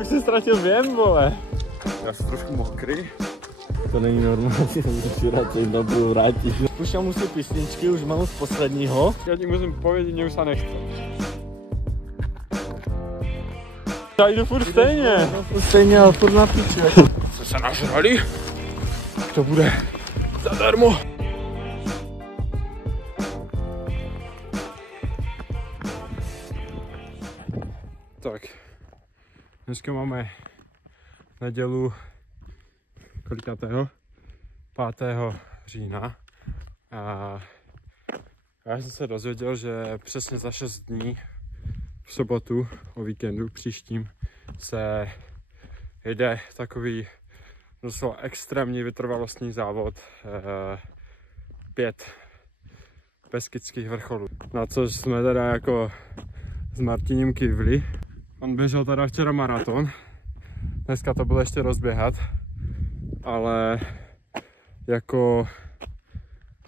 Už jsi ztratil věm, vole. Já jsem trošku mokrý. To není normální, včera co jim tam budu vrátit. Pušťám musí písničky, už mám z posledního. Já ti musím povědět, mě už se nechce. Já jdu furt stejně. Stejně, ale furt na piči. Co se nažrali? To bude zadarmo. Tak, dneska máme nedělu kolikátého? 5. října a já jsem se dozvěděl, že přesně za 6 dní v sobotu o víkendu příštím se jede takový doslova extrémní vytrvalostní závod 5 beskydských vrcholů. Na což jsme teda jako s Martinem kývli. On běžel teda včera maraton, dneska to bylo ještě rozběhat, ale jako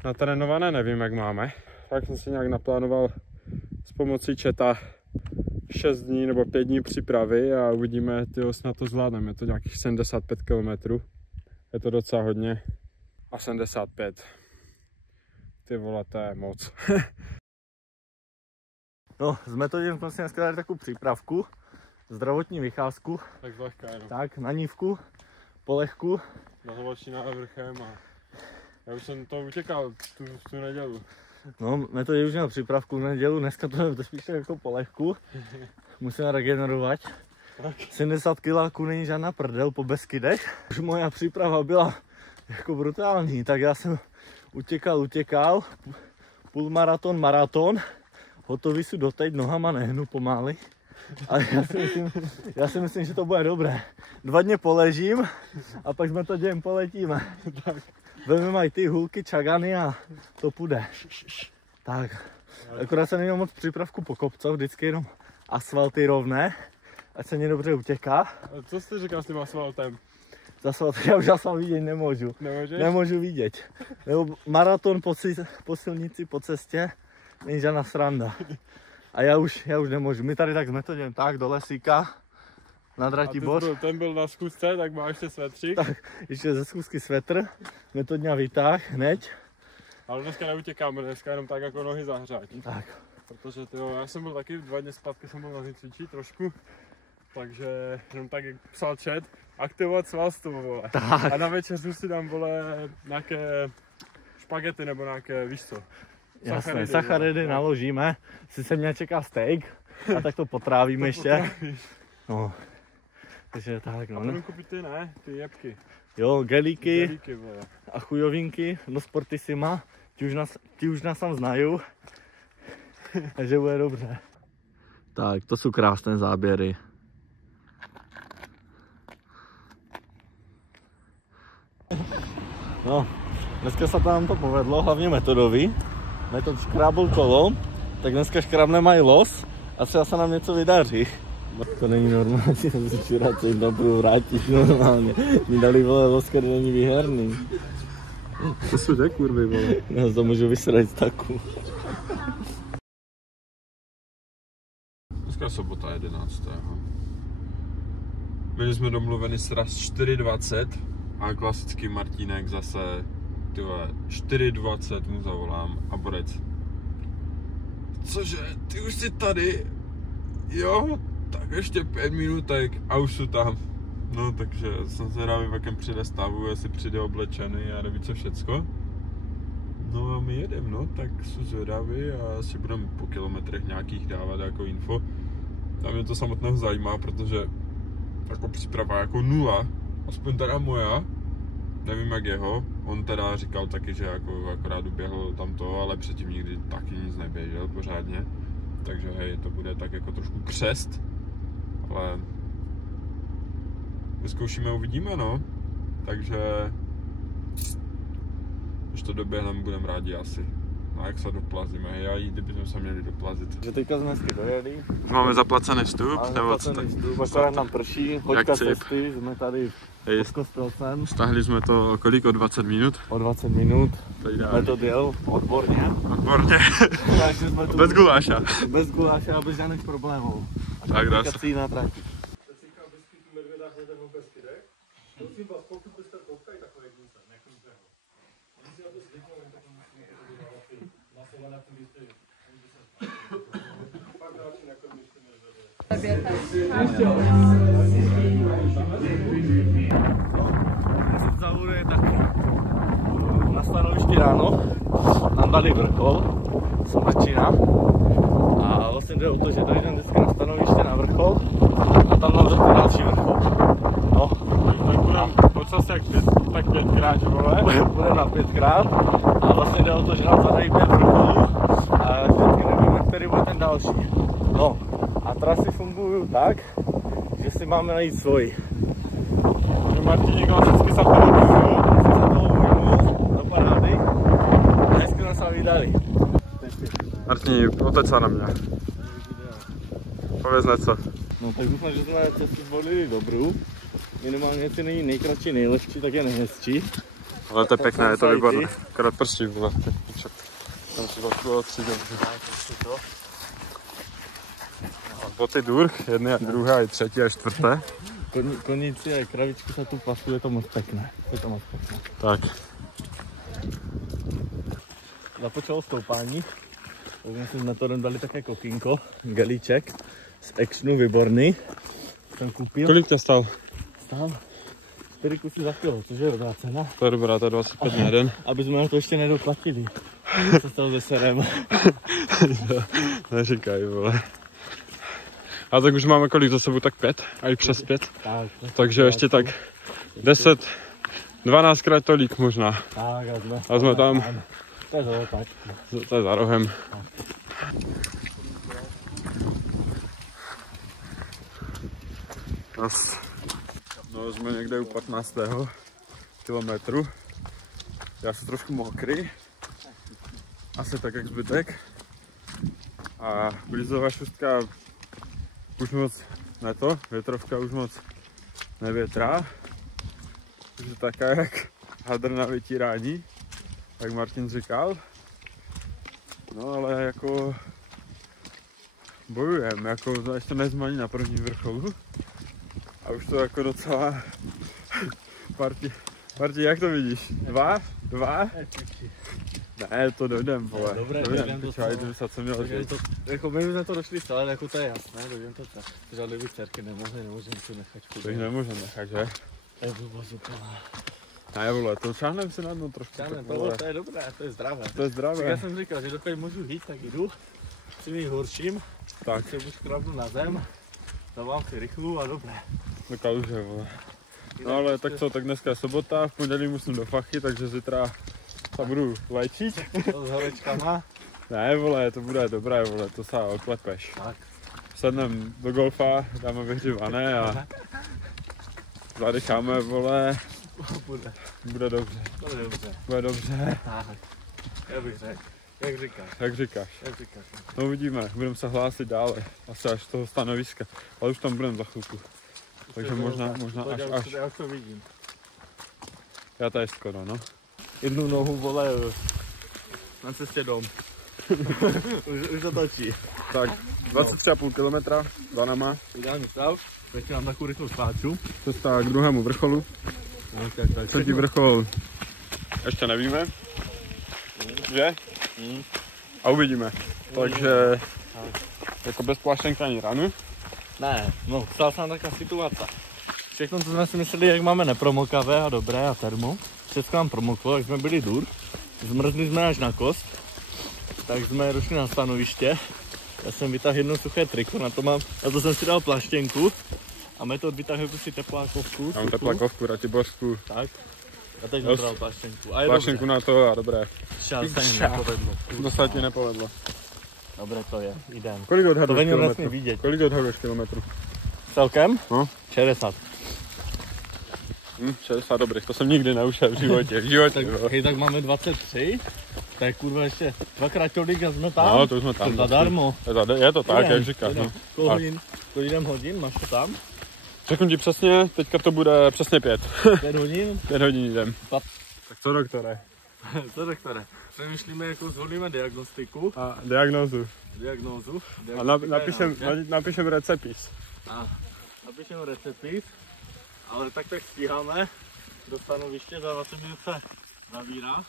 natrénované nevím, jak máme. Tak jsem si nějak naplánoval s pomocí chata 6 dní nebo 5 dní přípravy a uvidíme, tyjo, snad to zvládneme. Je to nějakých 75 km. Je to docela hodně. A 75. Ty vole, to je moc. No, s Metodem jsme si dneska dali takovou přípravku, zdravotní vycházku. Tak zlehka jenom. Tak, na nívku, polehku. Na Hlavačína a vrchem a já už jsem to utěkal tu nedělu. No, Metod už měl přípravku na nedělu, dneska to je spíš jako polehku. Musíme regenerovat. Tak. 70 kg není žádná prdel po Beskydech. Už moja příprava byla jako brutální, tak já jsem utěkal, půlmaraton, maraton. Hotový jsou doteď, nohama nehnu pomaly. Ale já si myslím, že to bude dobré. 2 dny poležím a pak jsme to dějem poletíme. Vezmeme aj ty hůlky, čagany a to půjde. Tak, akorát se neměl moc přípravku po kopcoch, vždycky jenom asfalty rovné, ať se mě dobře utěká. A co jste říkal s tím asfaltem? Z asfaltu já už asfalt vidět nemůžu. Nemůžeš? Nemůžu vidět. Nebo maraton po silnici, po cestě, není žádná sranda. A já už nemůžu. My tady tak s Metodem tak do lesíka, na Ratibor. Ten byl na zkusce, tak má ještě svetřík. Tak, ještě ze zkusky svetr, Metodňa vytáh hned. Ale dneska neutěkáme, dneska jenom tak jako nohy zahřát. Tak. Protože tyjo, já jsem byl taky 2 dny zpátky, jsem byl na cvičit trošku. Takže jenom tak, jak psal chat, aktivovat svalstvo, vole. Tak. A na večeřu si dám, vole, nějaké špagety nebo nějaké, víš co? Jasné, sacharidy naložíme, sice mě čeká steak, a tak to potrávíme ještě. No, takže tak no. A budeme koupit ty, ne? Ty jebky. Jo, gelíky vole. A chujovinky, no sportisima, ti už nás tam znají, takže bude dobře. Tak, to jsou krásné záběry. No, dneska se nám to povedlo, hlavně Metodovi. Metod škrábl kolo, tak dneska škrábneme aj los a třeba se nám něco vydaří. To není normální, včera co jim tam budu vrátit normálně. Mi dali, vole, los, který není výherný. To jsou ty kurvy, vole. Já to můžu vysrat z taku. Dneska je sobota 11. Měli jsme domluvený sraz 4:20 a klasický Martínek zase, tyhle, 4:20 mu zavolám a borec. Cože, ty už jsi tady? Jo, tak ještě 5 minutek a už jsou tam. No takže jsem zvědavý, v jakém přijde stavu, jestli přijde oblečený a neví co všecko. No a my jedem, no, tak jsou zvědavý a asi budeme po kilometrech nějakých dávat jako info. A mě to samotného zajímá, protože jako příprava jako nula, aspoň teda moja, nevím jak jeho, on teda říkal taky, že jako akorát uběhl tamto, ale předtím nikdy taky nic neběžel pořádně, takže hej, to bude tak jako trošku křest, ale vyzkoušíme, uvidíme, no, takže když to doběhneme, budeme rádi asi. A jak se doplazíme, já jí, kdybychom se měli doplazit. Že teďka jsme dneska dojeli. Máme zaplacený vstup, nebo co tak? Akorát nám prší, hoďka cesty, jsme tady pod Kostelcem. Stáhli jsme to kolik, o 20 minut? O 20 minut. Metod jel odborně. Odborně. Bez guláša. Bez guláša a bez žádných problémů. Tak dá se. Na trati. převážně ten Beskydek. Prosím vás, pokud byste potkali takové jedince, neklidte ho. Oni si na to zvyknou, jen tak musíme to vydávat ty masové na tom jistě. Pak další jako myšli Závod je taky. Na stanovišti ráno nám dali vrchol, Smrčina. A vlastně jde o to, že dojdeme vždycky na stanoviště na vrchol a tam nám řekne další vrchol. No. Počas jak tak 5krát, vole. Bude na 5krát a vlastně jde o to, že nám zadají 5 vrcholů a vždycky nevíme, který bude ten další. No a trasy fungují tak, že si máme najít svoji. Martin někdo vždycky se toho do parády a dneska nás tam vydali. Martini, otoč se na mě. Pověz něco. No tak doufám, že jsme cestu zvolili dobrou. Minimálně jestli není nejkratší, nejlehčí, tak je nejhezčí. Ale to je pěkné, je to výborné. Akorát prstí, vole. Tam si bylo 3 dobře. Boty durch, jedny a druhé, a třetí a čtvrté. Koníci a kravičky se tu pasují, je to moc pěkné. Je to moc pěkné. Tak. Započalo stoupání. Takže jsme metodem dali také kokínko, gelíček z Actionu, výborný. Jsem koupil. Kolik to stál? Stál 4 kusy za kilo, což je dobrá cena. To je dobrá, to je 25 na jeden. Aby jsme na to ještě nedoplatili. Co stalo se serem. Neříkaj, vole. A tak už máme kolik za sebou, tak 5, a i přes 5. Tak, takže ještě tak 10, 12krát tolik možná. Tak a jsme tam. To je za tak. To je za rohem. No, jsme někde u 15. kilometru. Já jsem trošku mokrý. Asi tak jak zbytek. A blízová šustka už moc ne to, větrovka už moc nevětrá. Takže taká jak hadr na vytírání, jak Martin říkal. No ale jako bojujeme, jako ještě nezmaní na první vrcholu. A už to jako docela Martin, jak to vidíš? 2? Ne, to dojdem, vole. Dobré, dojdem to co měl říct. Jako my jsme to došli stále, jako to je jasné, dojdem to tak. Žádný bych dcerky nemůžeme to nechat. To jich nemůžeme nechat, že? To je vůbec úplná. Ne, vole, to šáhnem si na dno trošku. Šáhnem, to je dobré, to je zdravé. To je zdravé. Tak já jsem říkal, že dokud můžu jít, tak jdu. Při nejhorším, tak se buď krabnu na zem, dávám si rychlu a dobré. Do kaluže, vole. No ale tak co, tak dneska je sobota, v pondělí musím do fachy, takže zítra se budu léčit. To s horečkama. Ne, vole, to bude dobré, vole, to se oklepeš. Tak. Sednem do golfa, dáme vyhřívané a zadecháme, vole. Bude dobře. Bude dobře. Bude dobře. Tak. Já bych řekl. Jak říkáš? Jak říkáš? Jak říkáš? No uvidíme, budeme se hlásit dále, asi až z toho stanoviska, ale už tam budeme za chvilku. Takže možná až. Já už to vidím. Já tady skoro, no. Jednu nohu, vole, na cestě dom. už to točí. Tak, 23,5 km za náma. Ideální stav. Teď mám takovou rychlou spáču. Cesta k druhému vrcholu. Třetí vrchol ještě nevíme, že? A uvidíme. Takže jako bez pláštěnky ani ránu. Ne, no, stala se nám taková situace. Všechno, co jsme si mysleli, jak máme nepromokavé a dobré a termo, všechno nám promoklo, jak jsme byli dur. Zmrzli jsme až na kost, tak jsme došli na stanoviště. Já jsem vytáhl jedno suché triko, na to jsem si dal pláštěnku. A Metod vytáhl si teplákovku. Mám teplákovku, ratiborsku. Tak. A teď jsem dal pláštěnku. A je pláštěnku dobře. Na to a dobré. Šál se mi nepovedlo. To se ti nepovedlo. Dobré to je, jdem. Kolik odhaduješ To kilometrů? nesmí vidět. Kolik odhaduješ kilometrů? Celkem? No. 60. 60 dobrých, to jsem nikdy neušel v životě. Tak máme 23. Tak kurva ještě dvakrát tolik a jsme tam. No, to už jsme tam. To zadarmo. Je to tak, jak říkáš. No. Kolik hodin, máš to tam? Řeknu ti přesně, teďka to bude přesně 5. 5 hodin? 5 hodin jdem. Tak co doktore? Co doktore? Přemýšlíme, jakou zvolíme diagnostiku. A diagnózu. Diagnózu. A napíšem recepis. A napíšem recepis. Ale tak stíháme. Do stanoviště za 20 minut se zavírá.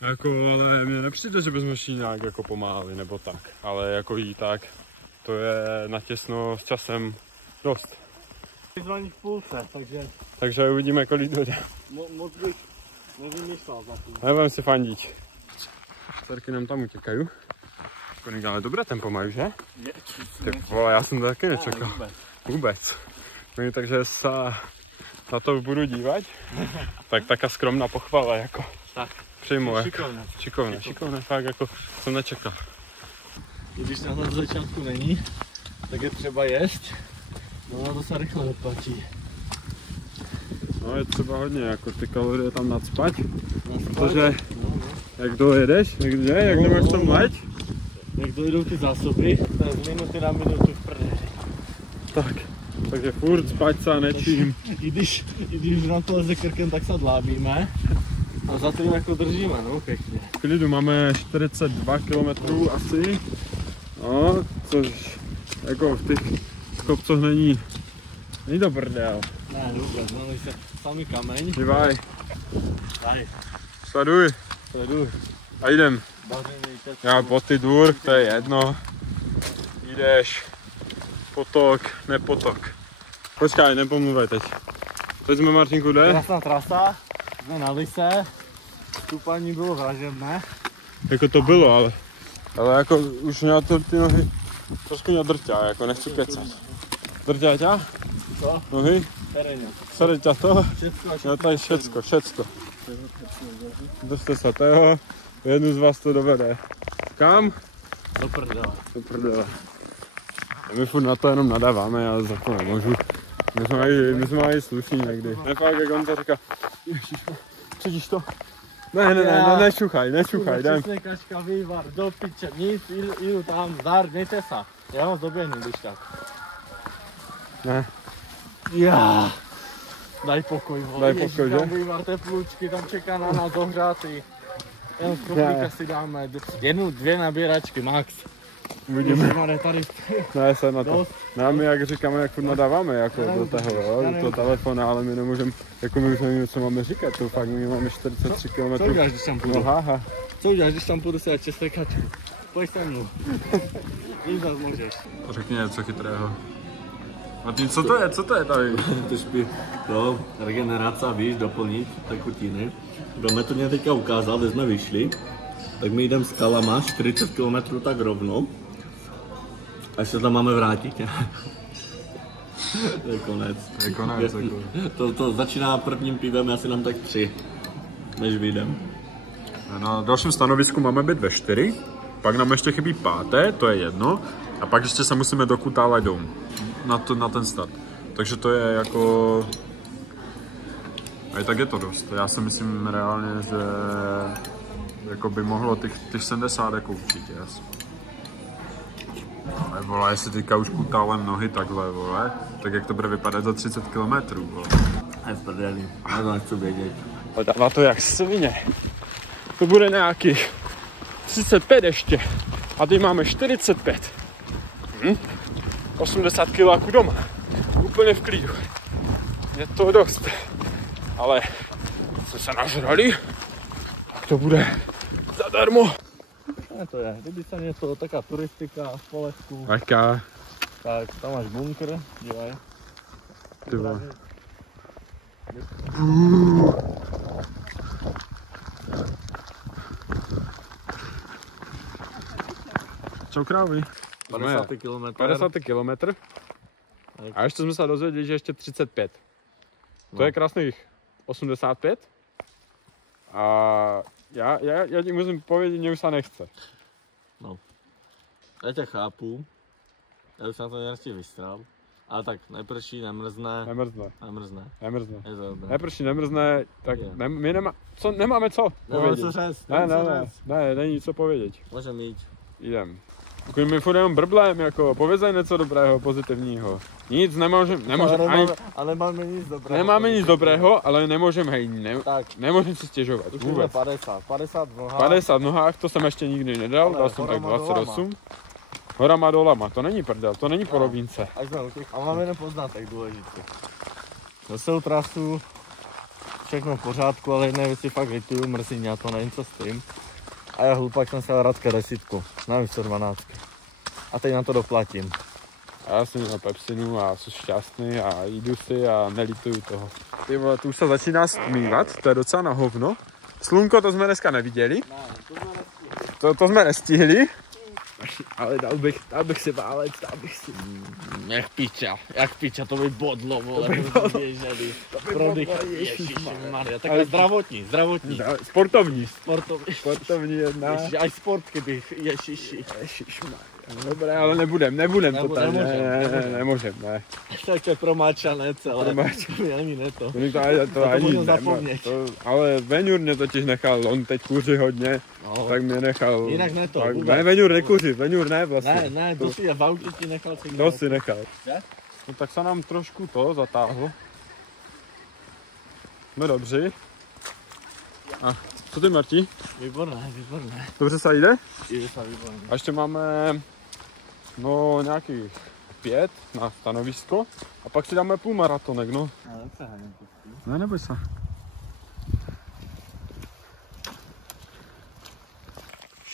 Jako, ale mně nepřijde, že bychom šli nějak jako pomáhali nebo tak. Ale jako jí tak, to je natěsno s časem dost. Vyzvaní v půlce, takže uvidíme, kolik dojde. Moc bych nevymyslel za tím. Nebudem si fandit. Cerky nám tam utěkají. Konik, ale dobré tempo mají, že? Ty vole, já jsem to taky nečekal. Vůbec. Takže se na to budu dívat. Tak taká skromná pochvala, jako. Tak. Přijmu, šikovné, fakt jako jsem nečekal. I když na začátku není, tak je třeba jíst. No a to se rychle vyplatí. No je třeba hodně, jako ty kalorie tam nacpať. Protože jak dojedeš, jak nemáš v tom leď? Jak dojedou ty zásoby, tak z minuty na minutu v prdeli. Tak, takže furt spať se nečím. I když na to leze krkem, tak se dlábíme. A za tím jako držíme, no pěkně. V klidu máme 42 km asi. No, což jako v těch kopcoch není to brdel. Ne, vůbec, no se samý kameň. Dívaj. Daj. Sleduj. A jdem. Bařený, Já po ty důr, to je jedno. Jdeš. Potok, nepotok. Počkaj, nepomluvej teď. Teď jsme, Martinku, kde? Krásná trasa, jsme na Lise. Stupání bylo vražedné. Jako to bylo, ale jako už měla to ty nohy trošku mě drťá, jako nechci kecat. Drťá tě? Co? Nohy? Teréně. Sere tě to? Všecko. No tady všecko. Držte se toho, jednu z vás to dovede. Kam? Do prdele. My furt na to jenom nadáváme, já za to nemůžu. My jsme mají slušní někdy. Ne fakt, jak on to říká, cítíš to? Ne, nešuchaj, jdem. Přesně kačka, vývar, do piče, nic, jdu tam, zdar, mějte se. Já vás doběhnu, když tak. Ne. Já. Daj pokoj, vole. Daj pokoj, že? Tam vývar, teplůčky, tam čeká na nás dohřátý. Jen z koplíka si dáme, dvě nabíračky, max. Uvidíme. Tady. Ne, se na to. No, my jak říkáme, jak furt nadáváme jako do toho, jo, do toho telefonu, ale my nemůžeme, jako my už nevíme, co máme říkat, to fakt my máme 43 km. Co uděláš, když tam půjdu? No, haha. Co uděláš, když tam půjdu se česté kačku? Pojď se mnou. Nic zase můžeš. Řekni něco chytrého. Martin, co to je tady? To regenerace, víš, doplnit tekutiny. Kdo mi to mě teďka ukázal, kde jsme vyšli, tak my jdeme skalama 40 km tak rovno. Až se tam máme vrátit. To je konec. To začíná prvním pivem, asi nám tak 3, než vyjdem. Na dalším stanovisku máme být ve 4, pak nám ještě chybí 5, to je jedno, a pak ještě se musíme dokutávat domů na ten start. Takže to je jako... A i tak je to dost. Já si myslím reálně, že jako by mohlo těch 70 jako určitě, jasně. Ale vole, jestli teďka už kutálem nohy takhle, vole, tak jak to bude vypadat za 30 km, vole. Je v prdeli, já to nechci vědět. Ale dává to jak svině. To bude nějakých 35 ještě. A teď máme 45. 80 kg doma. Úplně v klidu. Je to dost. Ale jsme se nažrali, tak to bude zadarmo. Ne, to je, kdyby se něco, taká turistika v Polesku. Jaká? Tak, tam máš bunkr, dívej. Ty vole. Čau krávy. 50 km. 50 km. A ještě jsme se dozvěděli, že ještě 35. To je krásných 85. A já ti musím povědět, mě už se nechce. No. Já tě chápu. Já už na to nechci vystrál. Ale tak neprší, nemrzne. Nemrzne. Je to dobré. Neprší, nemrzne, tak my nemáme co povědět. Ne, není co povědět. Můžeme jít. Jdem. My furt jenom brblem, jako povězej něco dobrého, pozitivního. Nic, nemůžeme ale nemáme nic dobrého. Nemáme nic dobrého, ale nemůžeme nemůžeme si stěžovat. Už vůbec. 50 v nohách. 50 v nohách, to jsem ještě nikdy nedal, dal jsem tak 28. horama dolama, to není prdel, to není po rovínce. A máme jeden poznatek důležitý. Za celou trasu všechno v pořádku, ale jedné věci fakt lituju, mrzí mě, a to nevím co s tím. A já hlupak jsem se dal Radka 10, namísto 12. A teď na to doplatím. A já jsem na pepsinu a jsem šťastný a jdu si a nelituju toho. Ty vole, tu už se začíná stmívat, to je docela na hovno. Slunko to jsme dneska neviděli. To jsme nestihli. Ale dal bych si válec, Jak piča, to by bodlo, vole, to by běželi. Ježišmarja, takhle zdravotní. Sportovní jedna. Ježiš, aj sport, kdybych, ježišmarja. Dobré, ale nebudem to tady, nemůžem, ne. Tak to je promáčané celé, ani ne to. To ani zapomnět. Ale Veňur mě totiž nechal, on teď kuří hodně, tak mě nechal. Jinak ne to, ne, Veňur nekuří, Veňur ne vlastně. Ne, to si v autě ti nechal. To si nechal. No tak se nám trošku to zatáhlo. Jsme dobří. A co ty, Marti? Výborné. Dobře se jde? Jde se výborně. A ještě máme nějakých 5 na stanovisko a pak si dáme půlmaratonek, no. Ne, neboj se. –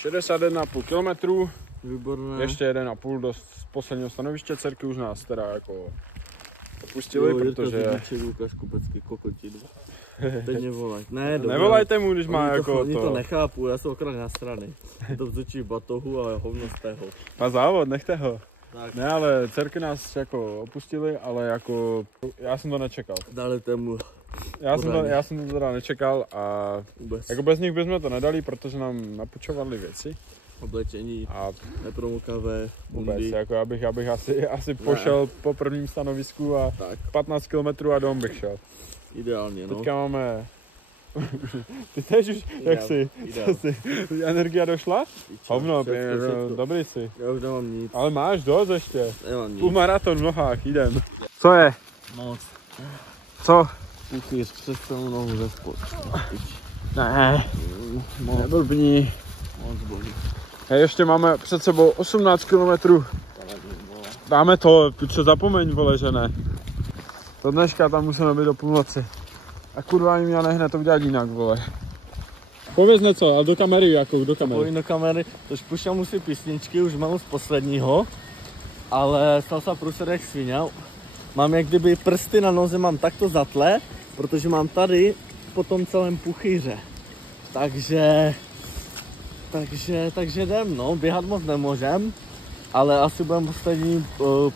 61,5 kilometrů. Výborné. Ještě 1,5 do posledního stanoviště. Dcerky už nás teda jako opustili, protože... Lukáš Kupecký kokotinu. Teď nevolaj. Ne, nevolajte mu, když má jako oni to nechápu, já jsem okrát na strany. Je to vzdučí batohu, ale hovno z tého. Má závod, nechte ho. Tak. Ne, ale dcerky nás jako opustili, ale jako já jsem to nečekal. Dali tému. Já jsem to teda nečekal a jako bez nich bychom to nedali, protože nám napučovali věci. Oblečení a nepromokavé bundy. Jako já bych asi pošel po prvním stanovisku a tak. 15 km a dom bych šel. Ideálně, no. Teďka máme... Ty tež už, jak jsi? Energia došla? Hovno, dobrý jsi. Já už nemám nic. Ale máš dost ještě. Nemám nic. Půlmaraton v nohách, jdem. Co je? Moc. Co? Puchýř přes celou nohu ze spod. Ne, neblbni. Moc bolí. A ještě máme před sebou 18 km. Dáme to, piče, zapomeň, vole, že ne. Do dneška tam musíme být do půlnoci. A kurva mi nehne to udělat jinak, vole. Pověz něco, ale do kamery, jako do kamery. Povím do kamery, tož pušťám musí písničky, už mám z posledního. Ale stal se průsledek svině. Mám jak kdyby prsty na noze, mám takto zatle, protože mám tady po tom celém puchýře. Takže jdem, no, běhat moc nemůžem, ale asi budem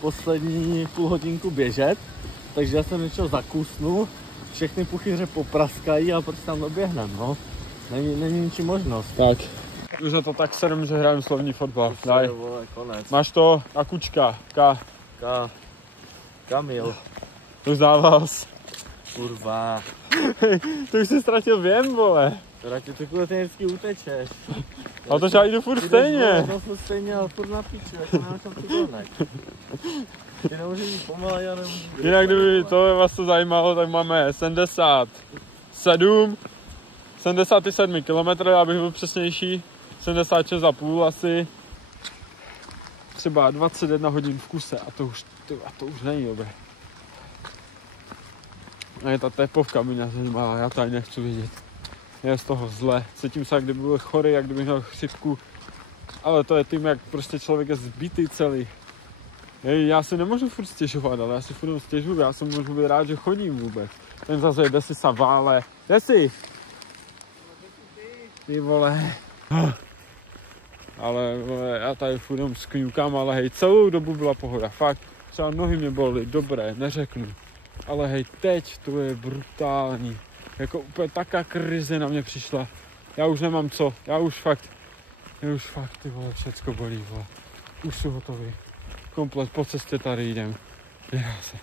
poslední půl hodinku běžet, takže já jsem něčeho zakusnu, všechny puchýře popraskají a prostě tam doběhnem, no. Není ničí možnost. Tak. Už na to tak sedm, že hrajeme slovní fotbal. Daj. Vole, konec. Máš to, Akučka, Kamil. Už dával jsi. Kurva. Ty už jsi ztratil věm, vole. Radši ty vždycky utečeš. Ale to já jdu furt stejně. To furt stejně, ale furt na piču, jako nemám tam přidonek. Ty nemůžeš jít pomalej, já nemůžu. Jinak kdyby to vás to zajímalo, tak máme 77 km, abych byl přesnější. 76,5 asi. Třeba 21 hodin v kuse a to už není dobré. A ta tepovka mě zajímala, já tady nechci vidět. Je z toho zle, cítím se, jak kdyby byl chorý, jak kdyby měl chřipku. Ale to je tím, jak prostě člověk je zbitý celý. Já si nemůžu furt stěžovat, ale já si furt stěžuju, já jsem můžu být rád, že chodím vůbec. Ten zase jde si sa vále. Jde si? Ty vole. Ale vole, já tady furt skňukám, ale hej, celou dobu byla pohoda, fakt. Třeba nohy mě bolely, dobré, neřeknu. Ale hej, teď to je brutální. Jako úplně taká krize na mě přišla. Já už nemám co, já už fakt, ty vole, všecko bolí, vole. Už jsou hotový. Komplet po cestě tady jdem. Já se.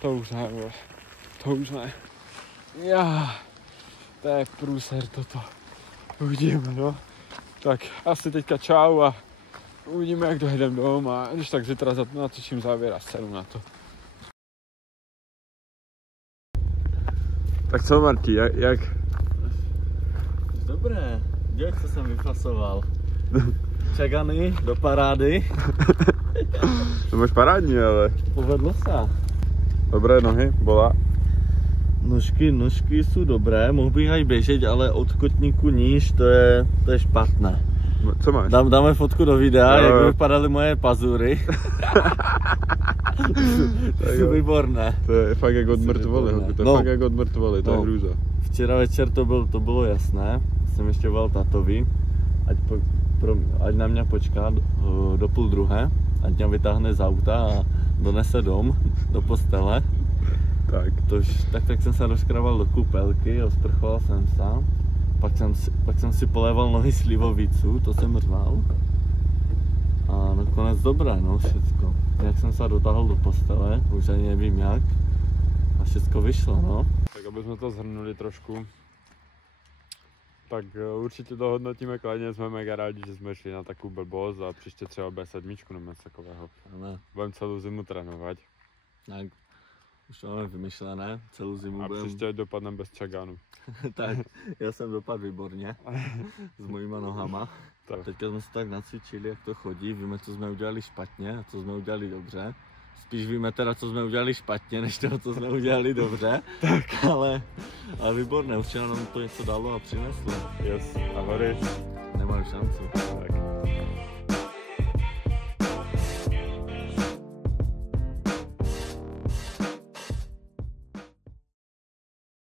To už ne, vole. To už ne. Já. To je průser toto. Uvidíme, no. Tak asi teďka čau a uvidíme, jak dojedem domů a když tak zítra natočím závěr a sedu na to. Tak co, Marti, jak? Dobré, dělej, co jsem vyfasoval. Čagany do parády. To máš parádní, ale. Povedlo se. Dobré nohy, bola. Nožky jsou dobré, mohl bych aj běžet, ale od kotníku níž to je špatné. Co máš? Dáme fotku do videa, jo, jak vypadaly moje pazury. To jsou výborné. To je fakt jak od mrtvoly, to je fakt jak od mrtvoly, to je hrůza. Včera večer to bylo jasné, jsem ještě volal tatovi, ať na mě počká do 12:30, ať mě vytáhne z auta a donese dom, do postele. Tak jsem se rozkrával do koupelky, osprchoval jsem se, pak jsem si poléval nohy slivovicu, to jsem řval. A nakonec dobré, no, všecko. Jak jsem se dotáhl do postele, už ani nevím jak, a všecko vyšlo, no. Tak aby jsme to shrnuli trošku, tak určitě to hodnotíme kladně, jsme mega rádi, že jsme šli na takovou blbost a příště třeba B7 nebo něco takového. Budeme celou zimu trénovat. Tak, už to máme vymyšlené, celou zimu a budeme... příště dopadneme bez čagánu. Tak, já jsem dopadl výborně, s mojima nohama. Tak. Teďka jsme se tak nacvičili, jak to chodí, víme, co jsme udělali špatně a co jsme udělali dobře. Spíš víme teda, co jsme udělali špatně, než toho, co jsme udělali dobře. Tak. Ale výborné, určitě nám to něco dalo a přineslo. Yes, a hory. Nemají šanci. Tak.